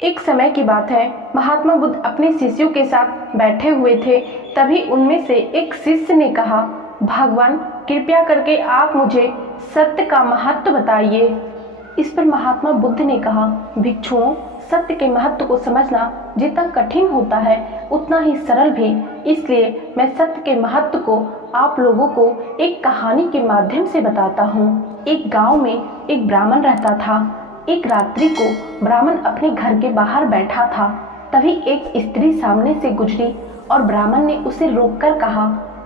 एक समय की बात है, महात्मा बुद्ध अपने शिष्यों के साथ बैठे हुए थे। तभी उनमें से एक शिष्य ने कहा, भगवान कृपया करके आप मुझे सत्य का महत्व बताइए। इस पर महात्मा बुद्ध ने कहा, भिक्षुओं, सत्य के महत्व को समझना जितना कठिन होता है उतना ही सरल भी। इसलिए मैं सत्य के महत्व को आप लोगों को एक कहानी के माध्यम से बताता हूँ। एक गांव में एक ब्राह्मण रहता था। एक रात्रि को ब्राह्मण अपने घर के बाहर बैठा था। तभी एक स्त्री सामने से गुजरी और ब्राह्मण ने उसे रोककर कहा,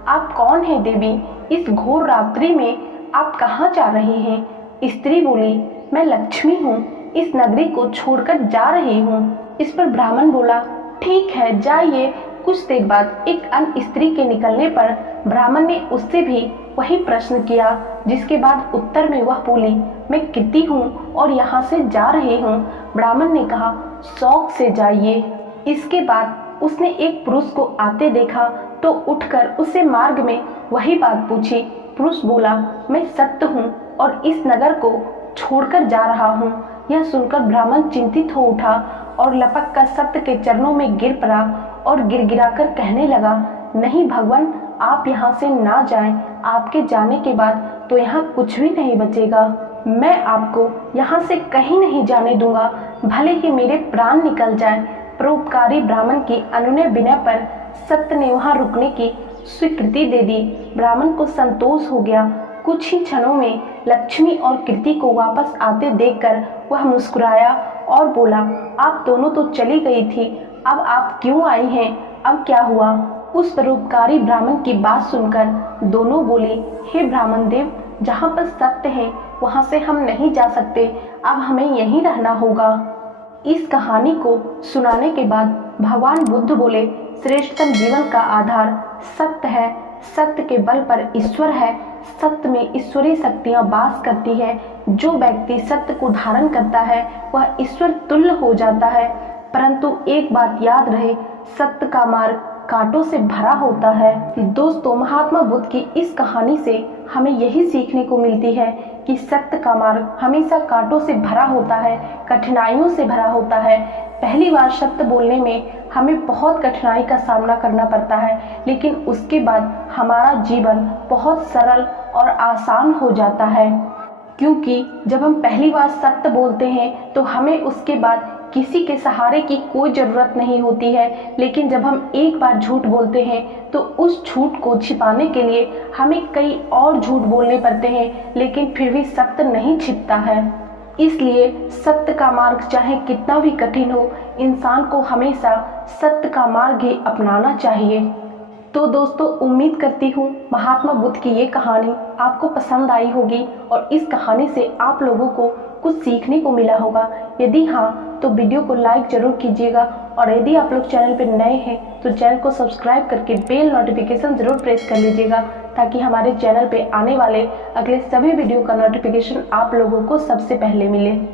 आप कौन हैं देवी? इस घोर रात्रि में आप कहाँ जा रही हैं? स्त्री बोली, मैं लक्ष्मी हूँ, इस नगरी को छोड़कर जा रही हूँ। इस पर ब्राह्मण बोला, ठीक है जाइए। कुछ देर बाद एक अन्य स्त्री के निकलने पर ब्राह्मण ने उससे भी वही प्रश्न किया, जिसके बाद उत्तर में वह बोली, मैं कृति हूँ और यहाँ से जा रही हूँ। ब्राह्मण ने कहा, शौक से जाइए। इसके बाद उसने एक पुरुष को आते देखा तो उठकर उससे मार्ग में वही बात पूछी। पुरुष बोला, मैं सत्य हूँ और इस नगर को छोड़कर जा रहा हूँ। यह सुनकर ब्राह्मण चिंतित हो उठा और लपक कर सत्य के चरणों में गिर पड़ा और गिड़गिड़ाकर कहने लगा, नहीं भगवान, आप यहाँ से ना जाएं। आपके जाने के बाद तो यहाँ कुछ भी नहीं बचेगा। मैं आपको यहाँ से कहीं नहीं जाने दूंगा, भले ही मेरे प्राण निकल जाएं। परोपकारी ब्राह्मण की अनुनय विनय पर सत्य ने वहाँ रुकने की स्वीकृति दे दी। ब्राह्मण को संतोष हो गया। कुछ ही क्षणों में लक्ष्मी और कृति को वापस आते देखकर वह मुस्कुराया और बोला, आप दोनों तो चली गई थी, अब आप क्यों आई हैं? अब क्या हुआ? उस परोपकारी ब्राह्मण की बात सुनकर दोनों बोले, हे ब्राह्मण देव, जहाँ पर सत्य है वहाँ से हम नहीं जा सकते, अब हमें यहीं रहना होगा। इस कहानी को सुनाने के बाद भगवान बुद्ध बोले, श्रेष्ठतम जीवन का आधार सत्य है। सत्य के बल पर ईश्वर है। सत्य में ईश्वरीय शक्तियाँ वास करती है। जो व्यक्ति सत्य को धारण करता है वह ईश्वर तुल्य हो जाता है। परंतु एक बात याद रहे, सत्य का मार्ग कांटों से भरा होता है। दोस्तों, महात्मा बुद्ध की इस कहानी से हमें यही सीखने को मिलती है कि सत्य का मार्ग हमेशा कांटों से भरा होता है, कठिनाइयों से भरा होता है। पहली बार सत्य बोलने में हमें बहुत कठिनाई का सामना करना पड़ता है, लेकिन उसके बाद हमारा जीवन बहुत सरल और आसान हो जाता है। क्योंकि जब हम पहली बार सत्य बोलते हैं तो हमें उसके बाद किसी के सहारे की कोई ज़रूरत नहीं होती है। लेकिन जब हम एक बार झूठ बोलते हैं तो उस झूठ को छिपाने के लिए हमें कई और झूठ बोलने पड़ते हैं, लेकिन फिर भी सत्य नहीं छिपता है। इसलिए सत्य का मार्ग चाहे कितना भी कठिन हो, इंसान को हमेशा सत्य का मार्ग ही अपनाना चाहिए। तो दोस्तों, उम्मीद करती हूँ महात्मा बुद्ध की ये कहानी आपको पसंद आई होगी और इस कहानी से आप लोगों को कुछ सीखने को मिला होगा। यदि हाँ तो वीडियो को लाइक जरूर कीजिएगा और यदि आप लोग चैनल पर नए हैं तो चैनल को सब्सक्राइब करके बेल नोटिफिकेशन जरूर प्रेस कर लीजिएगा, ताकि हमारे चैनल पे आने वाले अगले सभी वीडियो का नोटिफिकेशन आप लोगों को सबसे पहले मिले।